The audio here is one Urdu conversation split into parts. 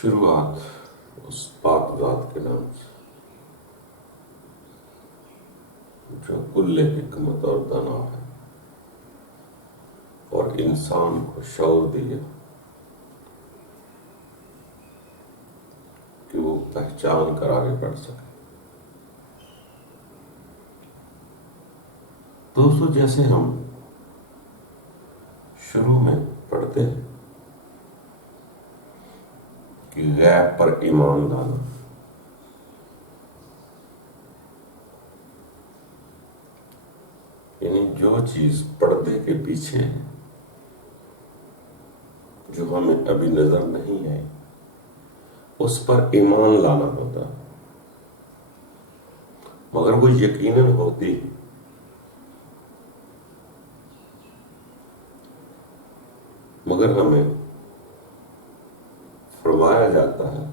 شروعات اس پاک ذات کے نام سے جو کل حکمت اور دنا ہے اور انسان کو شعور دیا کہ وہ پہچان کر آگے بڑھ سکے۔ دوستو، جیسے ہم شروع میں پڑھتے ہیں کہ غیب پر ایمان لانا، یعنی جو چیز پردے کے پیچھے ہے، جو ہمیں ابھی نظر نہیں آئی، اس پر ایمان لانا ہوتا ہے، مگر وہ یقیناً ہوتی ہے۔ مگر ہمیں فرمایا جاتا ہے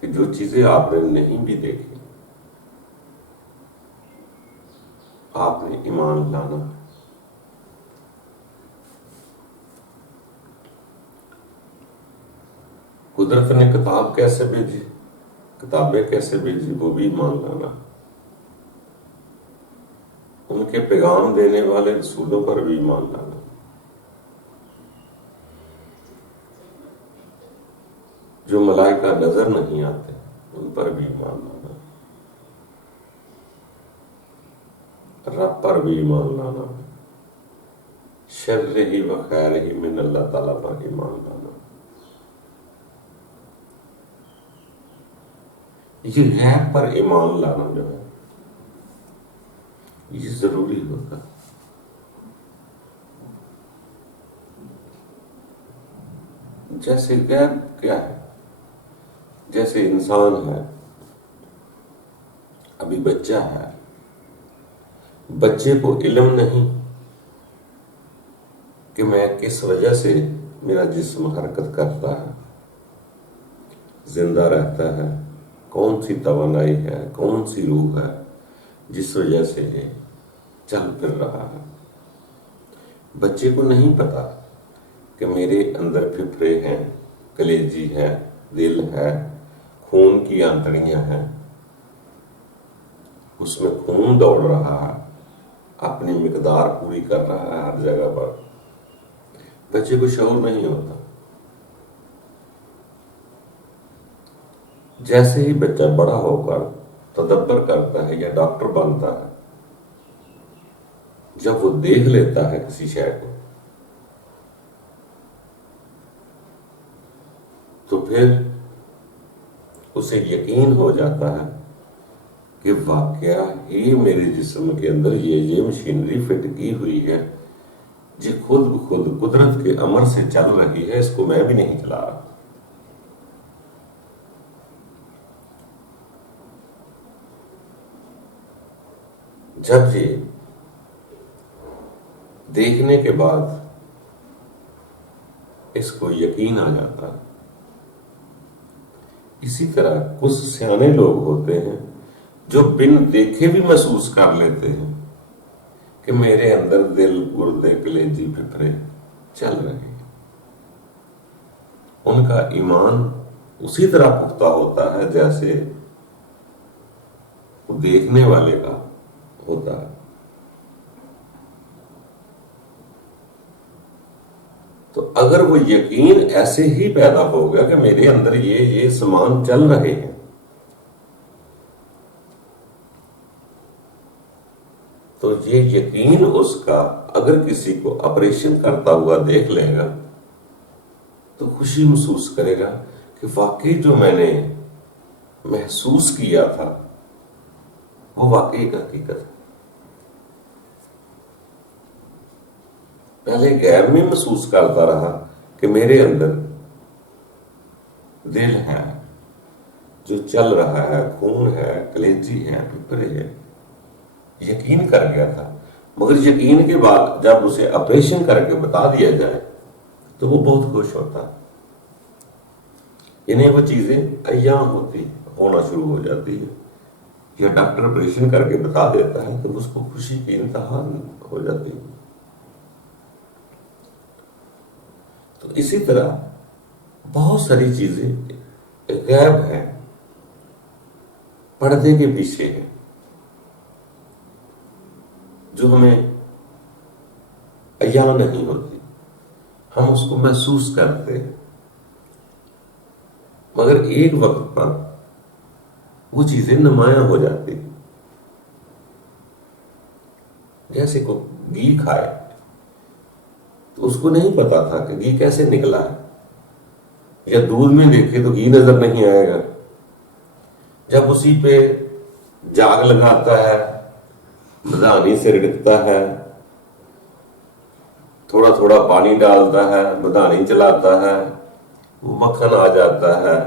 کہ جو چیزیں آپ نے نہیں بھی دیکھی، آپ نے ایمان لانا ہے۔ قدرت نے کتابیں کیسے بھیجی، وہ بھی ایمان لانا۔ ان کے پیغام دینے والے رسولوں پر بھی ایمان لانا۔ جو ملائکہ نظر نہیں آتے ان پر بھی ایمان لانا، رب پر بھی ایمان لانا، شر ہی و خیر ہی من اللہ تعالیٰ پر ایمان لانا۔ یہ غیب پر ایمان لانا جو ہے یہ ضروری ہوتا ہے۔ جیسے غیب کیا ہے؟ جیسے انسان ہے، ابھی بچہ ہے، بچے کو علم نہیں کہ میں کس وجہ سے میرا جسم حرکت کرتا ہے، زندہ رہتا ہے، کون سی توانائی ہے، کون سی روح ہے جس وجہ سے یہ چل پھر رہا ہے۔ بچے کو نہیں پتا کہ میرے اندر پھپھڑے ہیں، کلیجی ہے، دل ہے، خون کی آنتڑیاں ہیں، اس میں خون دوڑ رہا ہے، اپنی مقدار پوری کر رہا ہے ہر جگہ پر۔ بچے کو شعور نہیں ہوتا۔ جیسے ہی بچہ بڑا ہو کر تدبر کرتا ہے یا ڈاکٹر بنتا ہے، جب وہ دیکھ لیتا ہے کسی شے کو، تو پھر اسے یقین ہو جاتا ہے کہ واقعہ ہی میرے جسم کے اندر یہ مشینری فٹ کی ہوئی ہے، جو خود بخود قدرت کے امر سے چل رہی ہے، اس کو میں بھی نہیں چلا رہا۔ جب یہ دیکھنے کے بعد اس کو یقین آ جاتا ہے، اسی طرح کچھ سیانے لوگ ہوتے ہیں جو بن دیکھے بھی محسوس کر لیتے ہیں کہ میرے اندر دل، گردے، کلیجی، پھپھڑے چل رہے ہیں۔ ان کا ایمان اسی طرح پختہ ہوتا ہے جیسے دیکھنے والے کا ہوتا ہے۔ تو اگر وہ یقین ایسے ہی پیدا ہو گیا کہ میرے اندر یہ سامان چل رہے ہیں، تو یہ یقین اس کا اگر کسی کو آپریشن کرتا ہوا دیکھ لے گا تو خوشی محسوس کرے گا کہ واقعی جو میں نے محسوس کیا تھا وہ واقعی ایک حقیقت ہے۔ پہلے غیر میں محسوس کرتا رہا کہ میرے اندر دل ہے جو چل رہا ہے، خون ہے، کلیجی ہے، پھپھڑے ہے، یقین کر گیا تھا۔ مگر یقین کے بعد جب اسے آپریشن کر کے بتا دیا جائے تو وہ بہت خوش ہوتا ہے۔ یعنی وہ چیزیں ایام ہونا شروع ہو جاتی ہے، یا ڈاکٹر آپریشن کر کے بتا دیتا ہے تو اس کو خوشی کی انتہا ہو جاتی ہے۔ تو اسی طرح بہت ساری چیزیں غیب ہیں، پردے کے پیچھے ہیں، جو ہمیں عیاں نہیں ہوتی، ہم اس کو محسوس کرتے ہیں، مگر ایک وقت پر وہ چیزیں نمایاں ہو جاتی ہیں۔ جیسے کو گھی کھائے تو اس کو نہیں پتا تھا کہ گھی کیسے نکلا ہے، یا دودھ میں دیکھے تو گھی نظر نہیں آئے گا، جب اسی پہ جاگ لگاتا ہے، مدانی سے رڑکتا ہے، تھوڑا تھوڑا پانی ڈالتا ہے، مدانی چلاتا ہے، وہ مکھن آ جاتا ہے،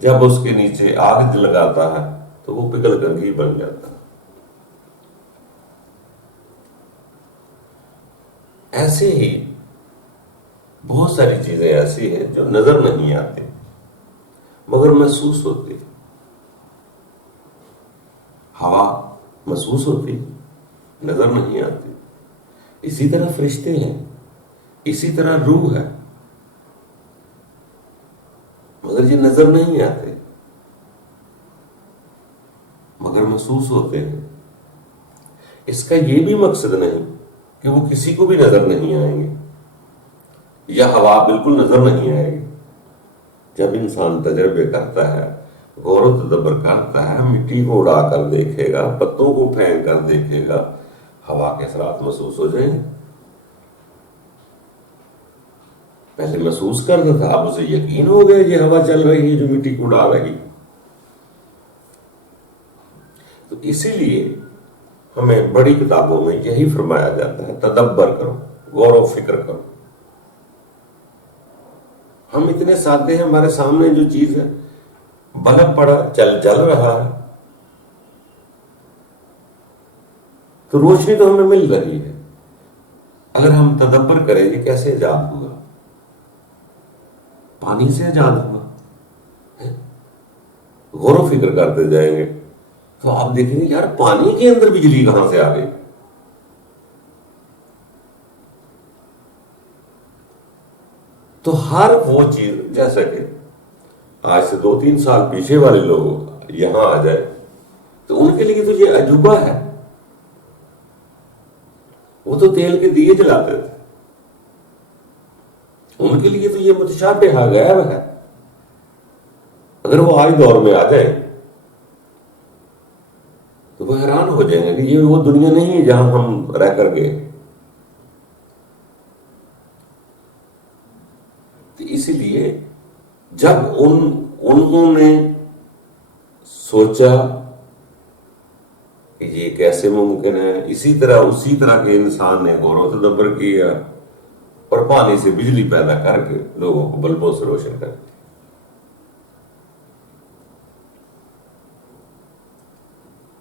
جب اس کے نیچے آگ لگاتا ہے تو وہ پگھل کر گھی بن جاتا ہے۔ ایسے ہی بہت ساری چیزیں ایسی ہیں جو نظر نہیں آتی مگر محسوس ہوتی۔ ہوا محسوس ہوتی، نظر نہیں آتی۔ اسی طرح فرشتے ہیں، اسی طرح روح ہے، مگر یہ نظر نہیں آتے مگر محسوس ہوتے ہیں۔ اس کا یہ بھی مقصد نہیں کہ وہ کسی کو بھی نظر نہیں آئیں گے، یا ہوا بالکل نظر نہیں آئے گی۔ جب انسان تجربے کرتا ہے، غور و تدبر کرتا ہے، مٹی کو اڑا کر دیکھے گا، پتوں کو پھینک کر دیکھے گا، ہوا کے اثرات محسوس ہو جائیں گے۔ پہلے محسوس کرتا تھا، اب اسے یقین ہو گیا یہ ہوا چل رہی ہے جو مٹی کو اڑا رہی۔ تو اسی لیے ہمیں بڑی کتابوں میں یہی فرمایا جاتا ہے، تدبر کرو، غور و فکر کرو۔ ہم اتنے سادے ہیں، ہمارے سامنے جو چیز ہے، بلب پڑا جل رہا ہے، تو روشنی تو ہمیں مل رہی ہے، اگر ہم تدبر کریں یہ کیسے ایجاد ہوا؟ پانی سے ایجاد ہوا۔ غور و فکر کرتے جائیں گے تو آپ دیکھیں گے یار پانی کے اندر بجلی کہاں سے آ گئی؟ تو ہر وہ چیز، جیسا کہ آج سے 2-3 سال پیچھے والے لوگ یہاں آ جائے تو ان کے لیے تو یہ عجوبہ ہے، وہ تو تیل کے دیے جلاتے تھے، ان کے لیے تو یہ متشابہ غیب ہے۔ اگر وہ آج دور میں آ جائیں تو وہ حیران ہو جائیں گے کہ یہ وہ دنیا نہیں ہے جہاں ہم رہ کر گئے۔ تو اسی لیے جب انہوں نے سوچا کہ یہ کیسے ممکن ہے، اسی طرح کے انسان نے غور و تدبر کیا اور پانی سے بجلی پیدا کر کے لوگوں کو بلبوں سے روشن کر دیا۔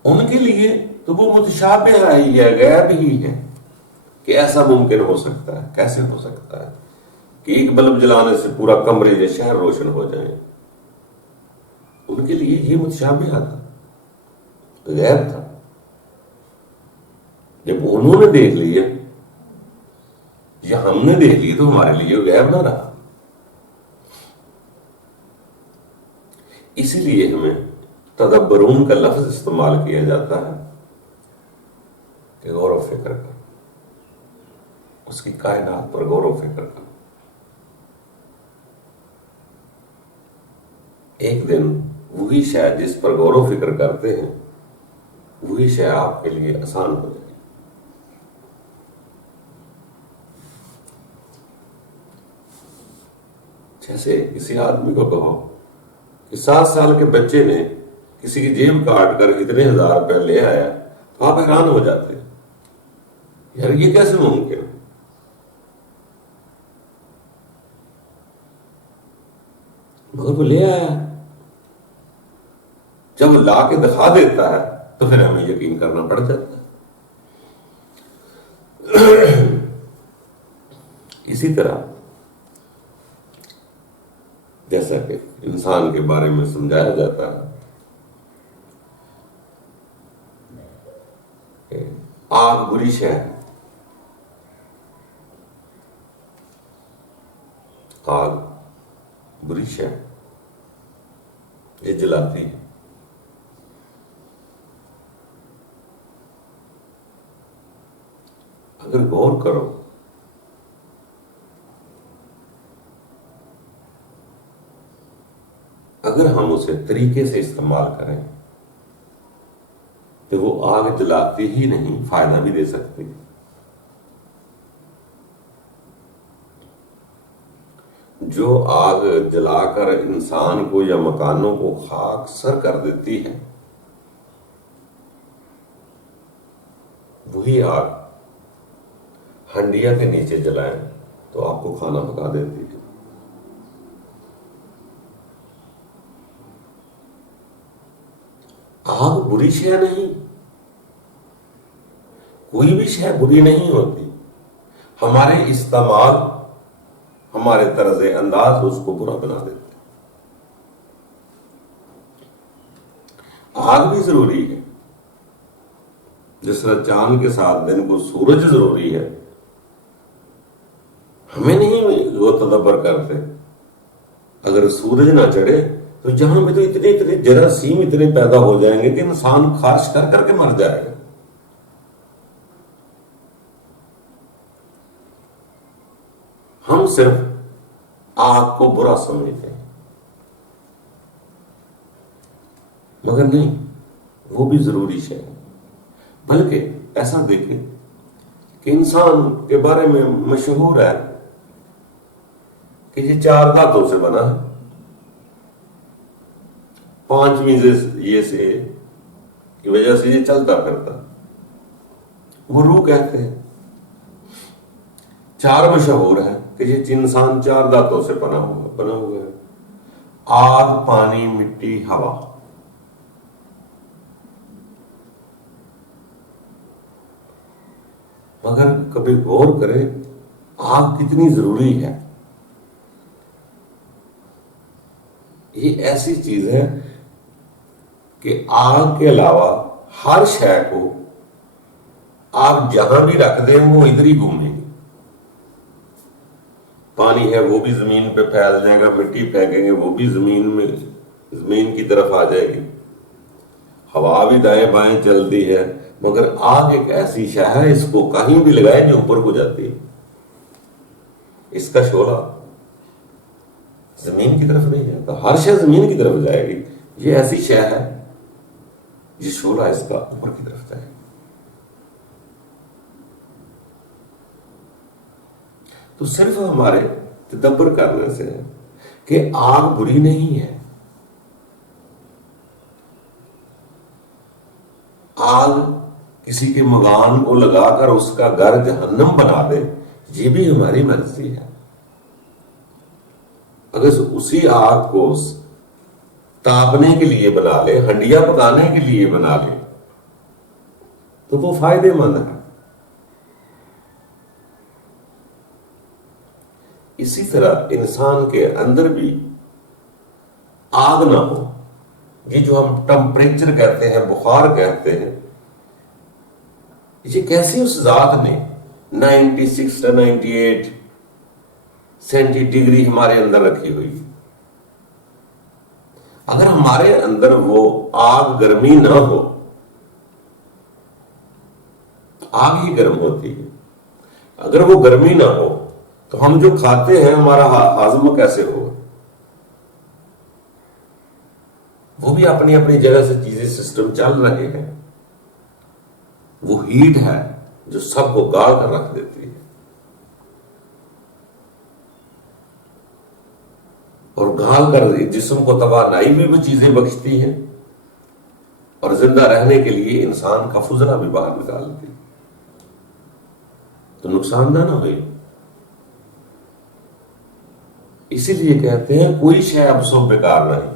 ان کے لیے تو وہ متشابہ ہی ہے، غیب ہی ہے کہ ایسا ممکن ہو سکتا ہے، کیسے ہو سکتا ہے کہ ایک بلب جلانے سے پورا کمرے یا شہر روشن ہو جائے۔ ان کے لیے یہ متشابہ تھا، غیب تھا۔ جب انہوں نے دیکھ لیا یا ہم نے دیکھ لیا تو ہمارے لیے غیب نہ رہا۔ اسی لیے ہمیں تدبرون کا لفظ استعمال کیا جاتا ہے کہ غور و فکر کر، اس کی کائنات پر غور و فکر کر۔ ایک دن وہی شاید جس پر غور و فکر کرتے ہیں وہی شاید آپ کے لیے آسان ہو جائے۔ جیسے کسی آدمی کو کہو کہ 7 سال کے بچے نے کسی کی جیب کاٹ کر اتنے 1000 روپے لے آیا تو آپ حیران ہو جاتے ہیں، یار یہ کیسے ممکن ہے؟ مگر وہ لے آیا، جب لا کے دکھا دیتا ہے تو پھر ہمیں یقین کرنا پڑ جاتا ہے۔ اسی طرح جیسا کہ انسان کے بارے میں سمجھایا جاتا ہے کہ آگ بری شے ہے، آگ بری شے یہ جلاتی ہے. اگر غور کرو اگر ہم اسے طریقے سے استعمال کریں تو وہ آگ جلاتی ہی نہیں، فائدہ بھی دے سکتی. جو آگ جلا کر انسان کو یا مکانوں کو خاک سر کر دیتی ہے، وہی آگ ہنڈیا کے نیچے جلائیں تو آپ کو کھانا پکا دیتی ہے. آگ بری شے نہیں، کوئی بھی شے بری نہیں ہوتی. ہمارے استعمال، ہمارے طرز انداز اس کو برا بنا دیتے. آگ بھی ضروری ہے، جس طرح چاند کے ساتھ دن کو سورج ضروری ہے. ہمیں نہیں وہ تدبر کرتے. اگر سورج نہ چڑھے تو جہاں پہ تو اتنے جراثیم اتنے پیدا ہو جائیں گے کہ انسان خارش کر کر کے مر جائے گا. ہم صرف آگ کو برا سمجھتے ہیں، مگر نہیں، وہ بھی ضروری شے ہے. بلکہ ایسا دیکھیں کہ انسان کے بارے میں مشہور ہے کہ یہ 4 دھاتوں سے بنا ہے. 5ویں یہ سے کی وجہ سے یہ چلتا پھرتا، وہ روح کہتے ہیں. 4 مشہور ہے کہ یہ انسان 4 دھاتوں سے بنا ہوا ہے: آگ، پانی، مٹی، ہوا. مگر کبھی غور کریں آگ کتنی ضروری ہے. یہ ایسی چیز ہے کہ آگ کے علاوہ ہر شے کو آپ جہاں بھی رکھ دیں وہ ادھر ہی گھومے گی. پانی ہے وہ بھی زمین پہ پھیل جائے گا، مٹی پھینکیں گے وہ بھی زمین کی طرف آ جائے گی. ہوا بھی دائیں بائیں چلتی ہے، مگر آگ ایک ایسی شے ہے اس کو کہیں بھی لگائیں جو اوپر کو جاتی ہے. اس کا شعلہ زمین کی طرف نہیں جاتا، ہر شے زمین کی طرف جائے گی. یہ ایسی شے ہے یہ شعلہ اس کا اوپر کی طرف جائے گا. تو صرف ہمارے تدبر کرنے سے کہ آگ بری نہیں ہے. آگ کسی کے مکان کو لگا کر اس کا گھر جہنم بنا دے، یہ بھی ہماری مرضی ہے. اگر اسی آگ کو تاپنے کے لیے بنا لے، ہنڈیا پکانے کے لیے بنا لے تو وہ فائدے مند ہے. اسی طرح انسان کے اندر بھی آگ نہ ہو، یہ جو ہم ٹمپریچر کہتے ہیں، بخار کہتے ہیں، یہ کیسے اس ذات نے 96 سے 98 سینٹی ڈگری ہمارے اندر رکھی ہوئی. اگر ہمارے اندر وہ آگ گرمی نہ ہو، آگ ہی گرم ہوتی ہے، اگر وہ گرمی نہ ہو تو ہم جو کھاتے ہیں ہمارا ہاضمہ کیسے ہوگا؟ وہ بھی اپنی اپنی جگہ سے چیزیں سسٹم چل رہے ہیں. وہ ہیٹ ہے جو سب کو گاڑ کر رکھ دیتی ہے، اور گال کر جسم کو توانائی بھی وہ چیزیں بخشتی ہیں، اور زندہ رہنے کے لیے انسان کا فضلہ بھی باہر نکالتی. تو نقصان نہ ہوئے. اسی لیے کہتے ہیں کوئی شے اب سو بیکار نہیں.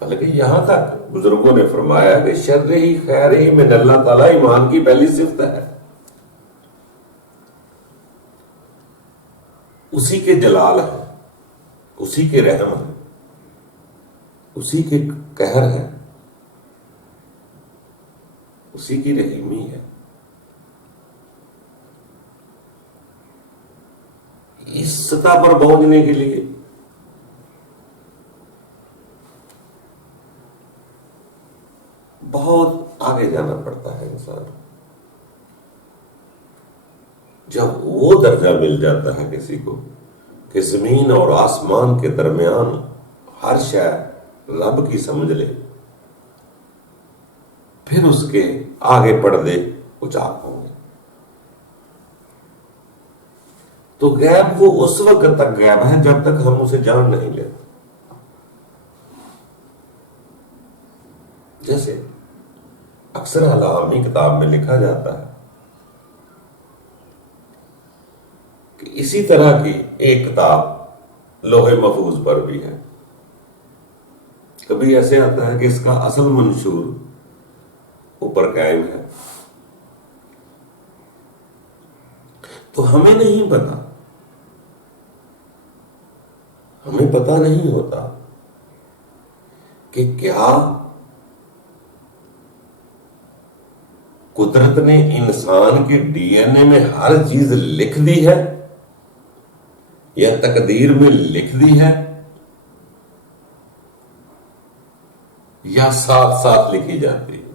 بلکہ یہاں تک بزرگوں نے فرمایا کہ شر ہی خیر ہی میں اللہ تعالیٰ ایمان کی پہلی صفت ہے. اسی کے جلال ہے، اسی کے رحم ہے، اسی کے قہر ہے، اسی کی رحیمی ہے. اس سطح پر پہنچنے کے لیے جب وہ درجہ مل جاتا ہے کسی کو کہ زمین اور آسمان کے درمیان ہر شے رب کی سمجھ لے، پھر اس کے آگے پردے اچاک ہوں گے۔ تو غیب وہ اس وقت تک غیب ہے جب تک ہم اسے جان نہیں لیتے۔ جیسے اکثر علامہ کتاب میں لکھا جاتا ہے کہ اسی طرح کی ایک کتاب لوح محفوظ پر بھی ہے۔ کبھی ایسے آتا ہے کہ اس کا اصل منشور اوپر قائم ہے، تو ہمیں نہیں پتا، ہمیں پتا نہیں ہوتا کہ کیا قدرت نے انسان کے ڈی این اے میں ہر چیز لکھ دی ہے یا تقدیر میں لکھ دی ہے یا ساتھ ساتھ لکھی جاتی ہے۔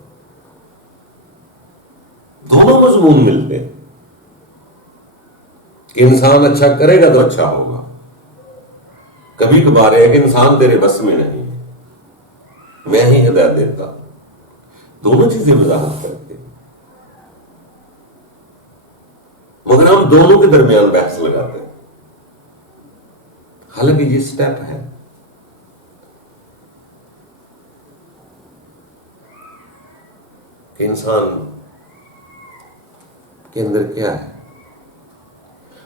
دونوں مضمون ملتے ہیں کہ انسان اچھا کرے گا تو اچھا ہوگا، کبھی کبھار ہے کہ انسان تیرے بس میں نہیں ہے، میں ہی ہدایت دیتا ہوں۔ دونوں چیزیں وضاحت کرتے ہیں، مگر ہم دونوں کے درمیان بحث لگاتے ہیں۔ حالانکہ یہ سٹیپ ہے کہ انسان کے اندر کیا ہے۔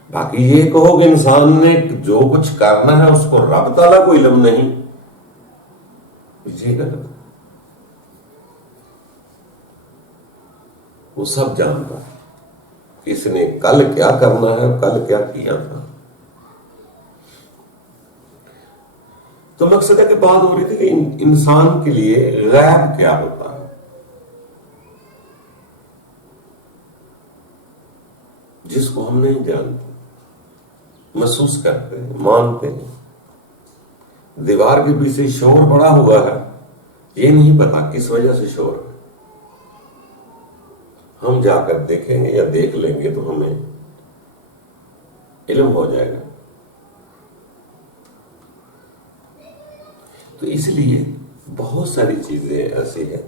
باقی یہ کہو کہ انسان نے جو کچھ کرنا ہے اس کو رب تعالیٰ کو علم نہیں، یہ غلط ہے۔ وہ سب جانتا ہے کہ اس نے کل کیا کرنا ہے، کل کیا کیا تھا۔ تو مقصد ہے کہ بات ہو رہی تھی کہ انسان کے لیے غیب کیا ہوتا ہے، جس کو ہم نہیں جانتے، محسوس کرتے ہیں، مانتے ہیں۔ دیوار کے پیچھے شور پڑا ہوا ہے، یہ نہیں پتا کس وجہ سے شور ہے۔ ہم جا کر دیکھیں گے یا دیکھ لیں گے تو ہمیں علم ہو جائے گا۔ تو اس لیے بہت ساری چیزیں ایسی ہیں،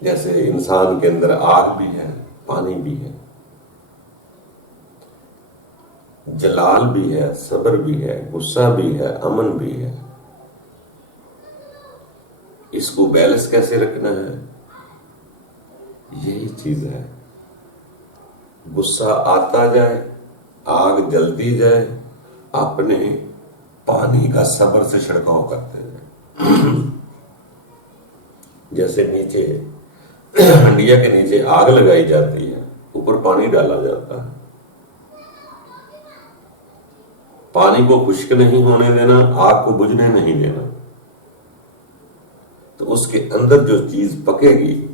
جیسے انسان کے اندر آگ بھی ہے، پانی بھی ہے، جلال بھی ہے، صبر بھی ہے، غصہ بھی ہے، امن بھی ہے۔ اس کو بیلنس کیسے رکھنا ہے، یہی چیز ہے۔ غصہ آتا جائے، آگ جلتی جائے، اپنے پانی کا صبر سے چھڑکاؤ کرتے جائے۔ جیسے نیچے ہنڈیا کے نیچے آگ لگائی جاتی ہے، اوپر پانی ڈالا جاتا ہے، پانی کو خشک نہیں ہونے دینا، آگ کو بجھنے نہیں دینا، تو اس کے اندر جو چیز پکے گی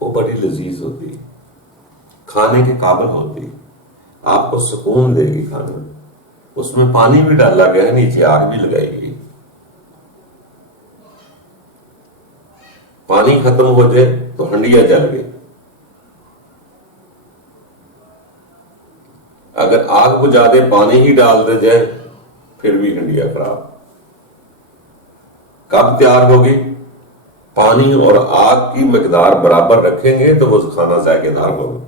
وہ بڑی لذیذ ہوتی، کھانے کے قابل ہوتی، آپ کو سکون دے گی کھانے میں۔ اس میں پانی بھی ڈالا گیا ہے، نیچے آگ بھی لگائی گئی۔ پانی ختم ہو جائے تو ہنڈیا جل گئی، اگر آگ بجھا دے پانی ہی ڈال دے جائے پھر بھی ہنڈیا خراب۔ کب تیار ہوگی؟ پانی اور آگ کی مقدار برابر رکھیں گے تو وہ کھانا ذائقے دار ہوگا،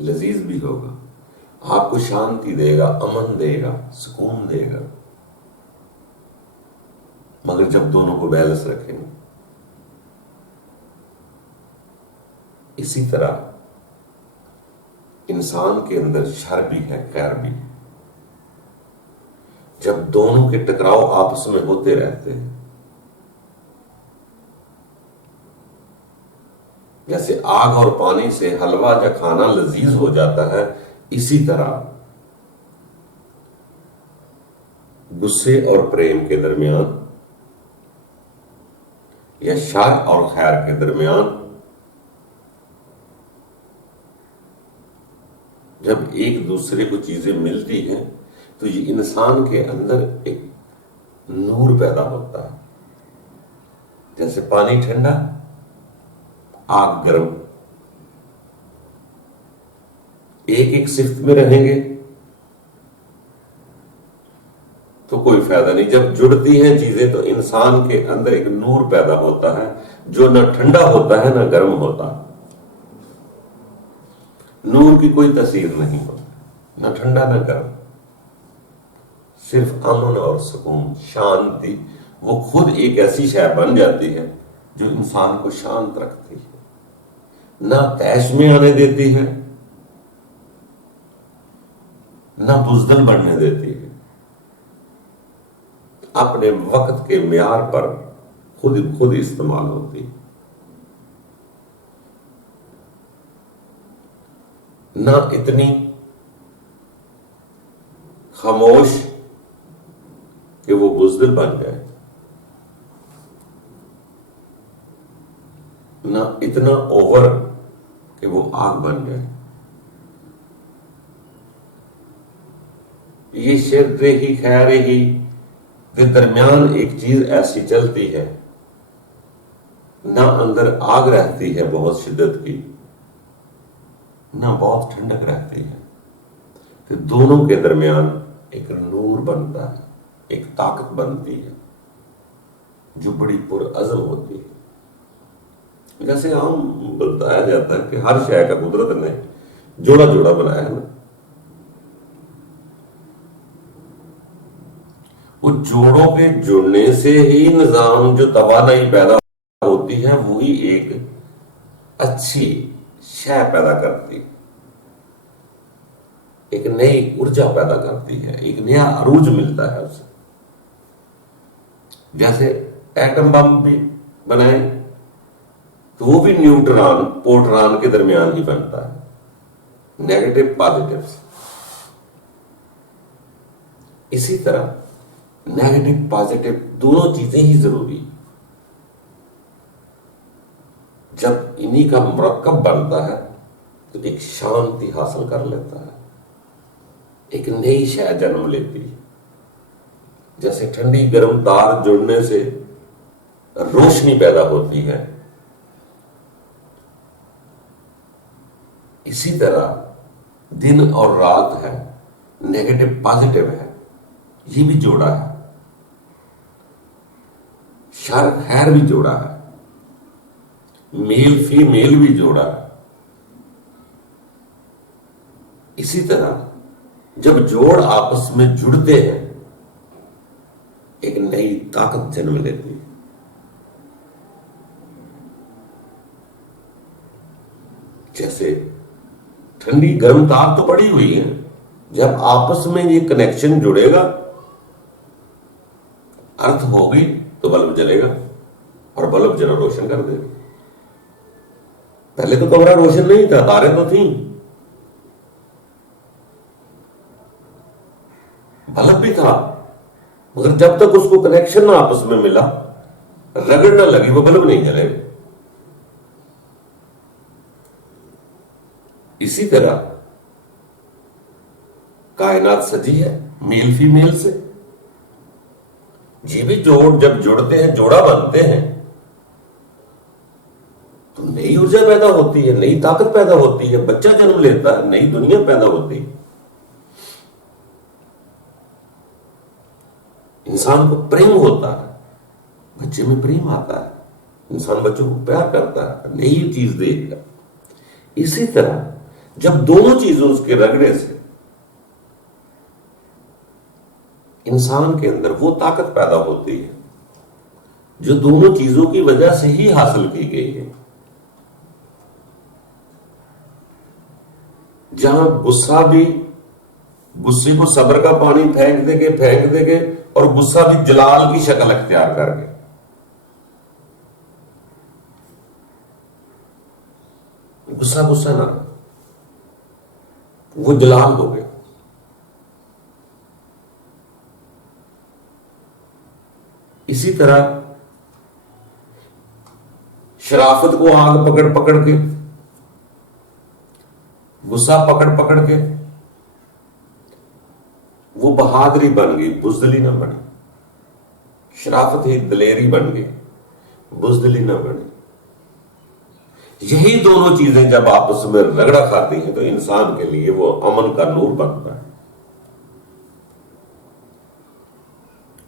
لذیذ بھی ہوگا، آپ کو شانتی دے گا، امن دے گا، سکون دے گا۔ مگر جب دونوں کو بیلنس رکھیں گے، اسی طرح انسان کے اندر شر بھی ہے، خیر بھی ہے۔ جب دونوں کے ٹکراؤ آپس میں ہوتے رہتے ہیں، جیسے آگ اور پانی سے حلوہ یا کھانا لذیذ ہو جاتا ہے، اسی طرح غصے اور پریم کے درمیان یا شر اور خیر کے درمیان جب ایک دوسرے کو چیزیں ملتی ہیں تو یہ انسان کے اندر ایک نور پیدا ہوتا ہے۔ جیسے پانی ٹھنڈا، آگ گرم، ایک ایک صفت میں رہیں گے تو کوئی فائدہ نہیں. جب جڑتی ہیں چیزیں تو انسان کے اندر ایک نور پیدا ہوتا ہے جو نہ ٹھنڈا ہوتا ہے نہ گرم ہوتا. نور کی کوئی تاثیر نہیں ہوتی, نہ ٹھنڈا نہ گرم, صرف امن اور سکون, شانتی. وہ خود ایک ایسی شے بن جاتی ہے جو انسان کو شانت رکھتی ہے, نہ طیش میں آنے دیتی ہے نہ بزدل بننے دیتی ہے. اپنے وقت کے معیار پر خود استعمال ہوتی ہے, نہ اتنی خاموش کہ وہ بزدل بن جائے, نہ اتنا اوور کہ وہ آگ بن جائے. یہ شر ہی خیر ہی کے درمیان ایک چیز ایسی چلتی ہے, نہ اندر آگ رہتی ہے بہت شدت کی نہ بہت ٹھنڈک رہتی ہے. پھر دونوں کے درمیان ایک نور بنتا ہے, ایک طاقت بنتی ہے جو بڑی پرعزم ہوتی ہے. جیسے عام بتایا جاتا ہے کہ ہر شے کا قدرت نے جوڑا جوڑا بنایا ہے نا, وہ جوڑوں کے جڑنے سے ہی نظام جو توانائی پیدا ہوتی ہے وہی ایک اچھی شے پیدا کرتی, ایک نئی ارجا پیدا کرتی ہے, ایک نیا عروج ملتا ہے اسے. جیسے ایٹم بم بھی بنائیں تو وہ بھی نیوٹران پروٹون کے درمیان ہی بنتا ہے, نیگیٹو پازیٹو. اسی طرح نیگیٹو پازیٹو دونوں چیزیں ہی ضروری. جب انہی کا مرکب بنتا ہے تو ایک شانتی حاصل کر لیتا ہے, ایک نئی شے جنم لیتی ہے. جیسے ٹھنڈی گرم تار جڑنے سے روشنی پیدا ہوتی ہے, اسی طرح دن اور رات ہے, نیگیٹو پازیٹو ہے, یہ بھی جوڑا ہے. شر خیر بھی جوڑا ہے, میل فی میل بھی جوڑا ہے. اسی طرح جب جوڑ آپس میں جڑتے ہیں ایک نئی طاقت جنم لیتی ہے. جیسے ٹھنڈی گرم تار تو پڑی ہوئی ہے, جب آپس میں یہ کنیکشن جڑے گا ارتھ ہوگی تو بلب جلے گا اور بلب جلا روشن کر دے گا. پہلے تو کمرہ روشن نہیں تھا, تاریں تو تھیں, بلب بھی تھا, مگر جب تک اس کو کنیکشن نہ آپس میں ملا, رگڑ نہ لگی, وہ بلب نہیں جلے گا. اسی طرح کائنات سجی ہے میل فی میل سے. یہ بھی جوڑ جب جڑتے ہیں, جوڑا بنتے ہیں تو نئی ارجا پیدا ہوتی ہے, نئی طاقت پیدا ہوتی ہے, بچہ جنم لیتا ہے, نئی دنیا پیدا ہوتی ہے. انسان کو پریم ہوتا ہے, بچے میں پریم آتا ہے, انسان بچوں کو پیار کرتا ہے نئی چیز دیکھ کر. اسی طرح جب دونوں چیزوں اس کے رگڑے سے انسان کے اندر وہ طاقت پیدا ہوتی ہے جو دونوں چیزوں کی وجہ سے ہی حاصل کی گئی ہے. جہاں غصہ بھی, غصے کو صبر کا پانی پھینک دے گے اور غصہ بھی جلال کی شکل اختیار کر گئے. غصہ نہ, وہ جلال ہو گیا. اسی طرح شرافت کو آگ پکڑ کے, غصہ پکڑ کے وہ بہادری بن گئی, بزدلی نہ بنی. شرافت ہی دلیری بن گئی, بزدلی نہ بنی. یہی دونوں چیزیں جب آپس میں رگڑا کھاتی ہیں تو انسان کے لیے وہ امن کا نور بنتا ہے.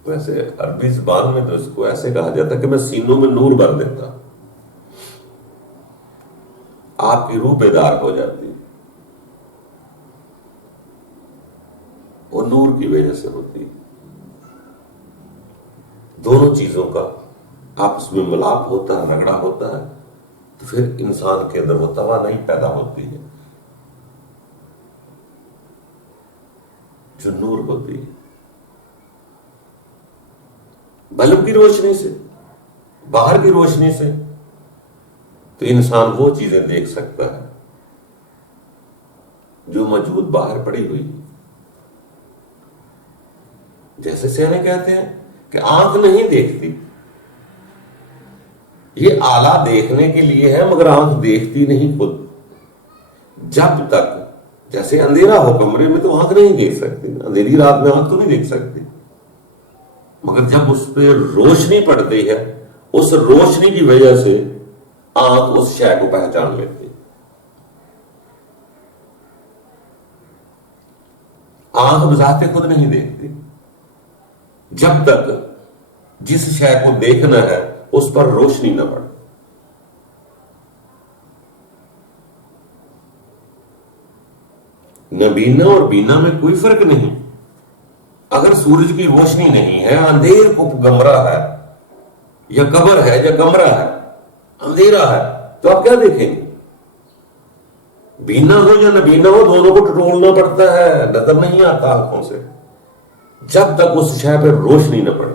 ویسے عربی زبان میں تو اس کو ایسے کہا جاتا ہے کہ میں سینوں میں نور بھر دیتا ہوں. آپ کی روح بیدار ہو جاتی ہے. وہ نور کی وجہ سے ہوتی ہے. دونوں چیزوں کا آپس میں ملاپ ہوتا ہے، رگڑا ہوتا ہے، تو پھر انسان کے اندر وہ توانائی پیدا ہوتی ہے جو نور ہوتی ہے. بلب کی روشنی سے، باہر کی روشنی سے تو انسان وہ چیزیں دیکھ سکتا ہے جو موجود باہر پڑی ہوئی. جیسے سیانے کہتے ہیں کہ آنکھ نہیں دیکھتی، یہ آلہ دیکھنے کے لیے ہے مگر آنکھ دیکھتی نہیں خود. جب تک جیسے اندھیرا ہو کمرے میں تو آنکھ نہیں دیکھ سکتی، اندھیری رات میں آنکھ تو نہیں دیکھ سکتی، مگر جب اس پہ روشنی پڑتی ہے اس روشنی کی وجہ سے آنکھ اس شے کو پہچان لیتی ہے. آنکھ بذات خود نہیں دیکھتی جب تک جس شے کو دیکھنا ہے اس پر روشنی نہ پڑے. نہ بینا اور بینا میں کوئی فرق نہیں. اگر سورج کی روشنی نہیں ہے، اندھیر کو گمرا ہے یا قبر ہے یا کمرہ ہے، اندھیرا ہے، تو آپ کیا دیکھیں گے؟ بینا ہو یا نہ بینا ہو دونوں کو ٹٹولنا پڑتا ہے، نظر نہیں آتا آنکھوں سے جب تک اس شے پہ روشنی نہ پڑے.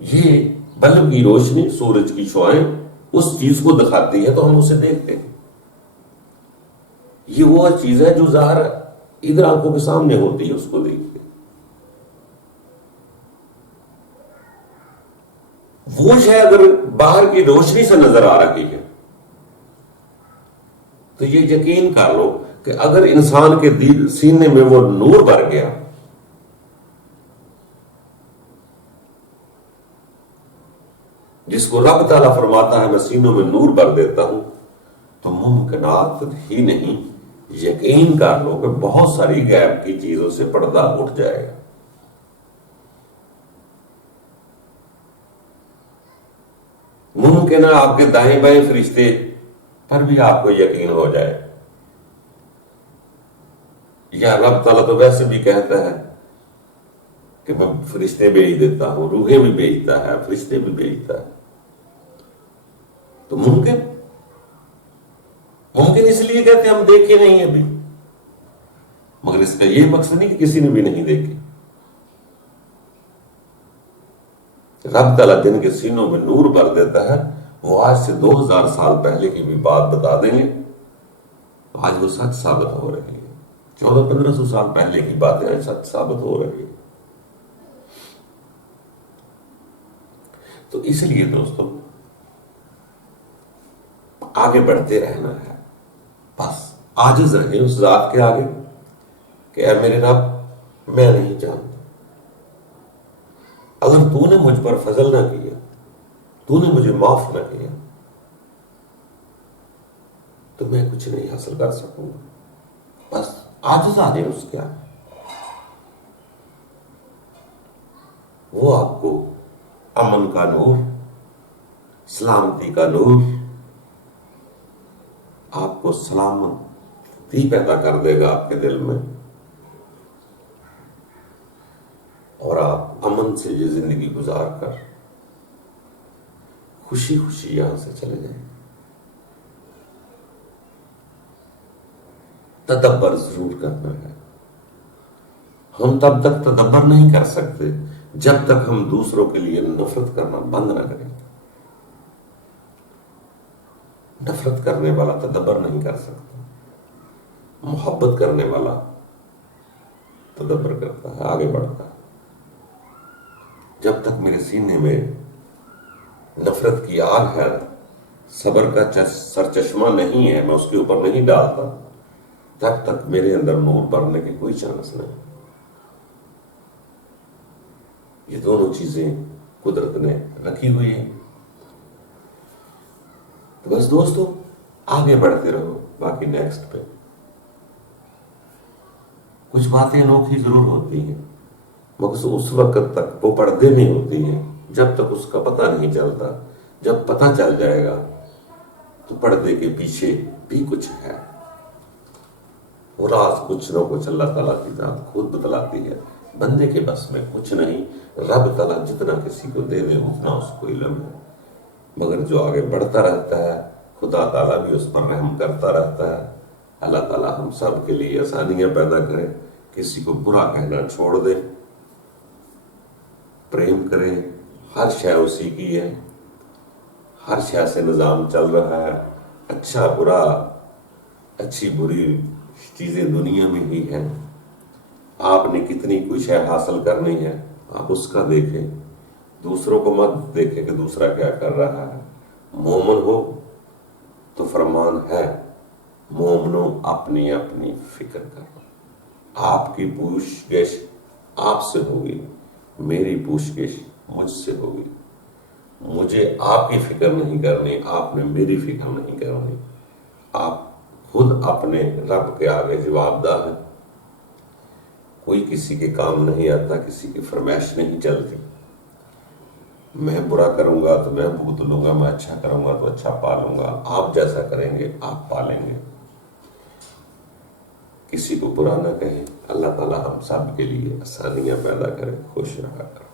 یہ بلب کی روشنی، سورج کی شعاعیں اس چیز کو دکھاتی ہے تو ہم اسے دیکھتے ہیں. یہ وہ چیز ہے جو ظاہر ادھر آنکھوں کے سامنے ہوتی ہے، اس کو دیکھتے ہیں. وہ شے اگر باہر کی روشنی سے نظر آ رہی ہے تو یہ یقین کر لو کہ اگر انسان کے دل سینے میں وہ نور بھر گیا جس کو رب تعالیٰ فرماتا ہے میں سینوں میں نور بھر دیتا ہوں، تو ممکنات ہی نہیں، یقین کر لو کہ بہت ساری غیب کی چیزوں سے پردہ اٹھ جائے گا. ممکن ہے آپ کے دائیں بائیں فرشتے پر بھی آپ کو یقین ہو جائے، یا رب تعالیٰ تو ویسے بھی کہتا ہے کہ میں فرشتے بھیج دیتا ہوں، روحیں بھی بھیجتا ہے، فرشتے بھی بھیجتا ہے. تو ممکن اس لیے کہتے ہیں ہم دیکھے نہیں ابھی، مگر اس کا یہ مقصد نہیں کہ کسی نے بھی نہیں دیکھے. رب تعالیٰ جن کے سینوں میں نور بھر دیتا ہے وہ آج سے 2000 سال پہلے کی بھی بات بتا دیں گے، آج وہ سچ ثابت ہو رہی ہے. 1400-1500 سال پہلے کی باتیں آج سچ ثابت ہو رہی ہے. تو اس لیے دوستوں آگے بڑھتے رہنا ہے، بس عاجز رہے اس ذات کے آگے کہ اے میرے رب میں نہیں جانتا، اگر تو نے مجھ پر فضل نہ کیا، تو نے مجھے معاف نہ کیا تو میں کچھ نہیں حاصل کر سکوں گا. بس عاجز آ جائے اس کے آگے. وہ آپ کو امن کا نور، سلامتی کا نور، آپ کو سلامتی پیدا کر دے گا آپ کے دل میں، اور آپ امن سے یہ زندگی گزار کر خوشی خوشی یہاں سے چلے جائیں. تدبر ضرور کرنا ہے. ہم تب تک تدبر نہیں کر سکتے جب تک ہم دوسروں کے لیے نفرت کرنا بند نہ کریں. نفرت کرنے والا تدبر نہیں کر سکتا، محبت کرنے والا تدبر کرتا ہے، آگے بڑھتا ہے. جب تک میرے سینے میں نفرت کی آگ ہے، صبر کا سرچشمہ نہیں ہے، میں اس کے اوپر نہیں ڈالتا، تب تک میرے اندر نور بھرنے کی کوئی چانس نہیں. یہ دونوں چیزیں قدرت نے رکھی ہوئی ہے. تو بس دوستو آگے بڑھتے رہو. باقی نیکسٹ پہ کچھ باتیں انوکھی ضرور ہوتی ہیں، مگر اس وقت تک وہ پردے میں ہوتی ہیں جب تک اس کا پتہ نہیں چلتا. جب پتہ چل جائے گا تو پردے کے پیچھے بھی کچھ ہے. وہ راز کچھ نہ کچھ اللہ تعالیٰ کی ذات خود بتلاتی ہے. بندے کے بس میں کچھ نہیں. رب تعالیٰ جتنا کسی کو دے دے اتنا اس کو علم ہے، مگر جو آگے بڑھتا رہتا ہے خدا تعالیٰ بھی اس پر رحم کرتا رہتا ہے. اللہ تعالیٰ ہم سب کے لیے آسانیاں پیدا کرے. کسی کو برا کہنا چھوڑ دے، پریم کرے. ہر شے اسی کی ہے، ہر شے سے نظام چل رہا ہے. اچھا برا، اچھی بری چیزیں دنیا میں ہی ہیں. آپ نے کتنی کوئی شے حاصل کرنی ہے آپ اس کا دیکھیں، دوسروں کو مت دیکھیں کہ دوسرا کیا کر رہا ہے. مومن ہو تو فرمان ہے، مومنوں اپنی اپنی فکر کرو. آپ کی پوچھ گچھ آپ سے ہوگی، میری پوچھ گچھ مجھ سے ہوگی. مجھے آپ کی فکر نہیں کرنی، آپ نے میری فکر نہیں کرنی. آپ خود اپنے رب کے آگے جواب دہ ہے. کوئی کسی کے کام نہیں آتا، کسی کی فرمائش نہیں چلتی. میں برا کروں گا تو میں بھگت لوں گا، میں اچھا کروں گا تو اچھا پالوں گا. آپ جیسا کریں گے آپ پالیں گے. کسی کو برا نہ کہیں. اللہ تعالیٰ ہم سب کے لیے آسانیاں پیدا کرے. خوش رہا کرے.